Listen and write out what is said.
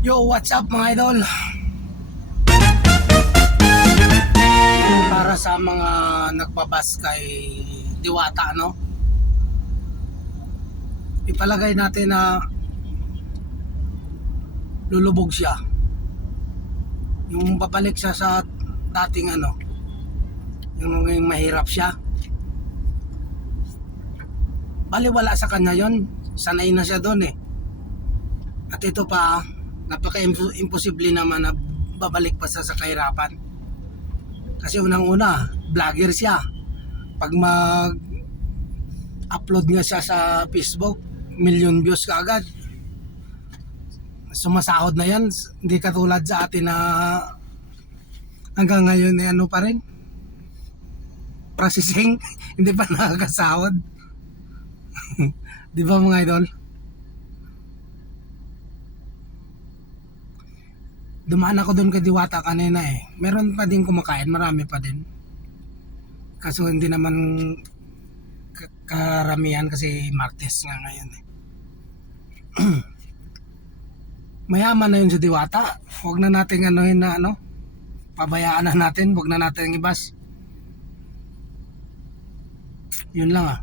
Yo, what's up mga idol? Para sa mga nagbabas kay Diwata, no? Ipalagay natin na lulubog siya. Yung babalik siya sa dating yung mahirap siya. Baliwala sa kanya yon. Sanay na siya doon eh. At ito pa, napaka-imposible naman na babalik pa sa kahirapan. Kasi unang-una, vlogger siya. Pag mag-upload nga siya sa Facebook, million views kaagad. Sumasahod na yan. Hindi katulad sa atin na hanggang ngayon pa rin. Processing, hindi pa nakakasahod. Di ba mga idol? Dumaan ako doon kay Diwata kanina eh. Meron pa din kumakain, marami pa din. Kaso hindi naman karamihan kasi Martes nga ngayon eh. Mayaman na yun si Diwata. Huwag na natin pabayaan na natin, huwag na natin ibas. Yun lang ah.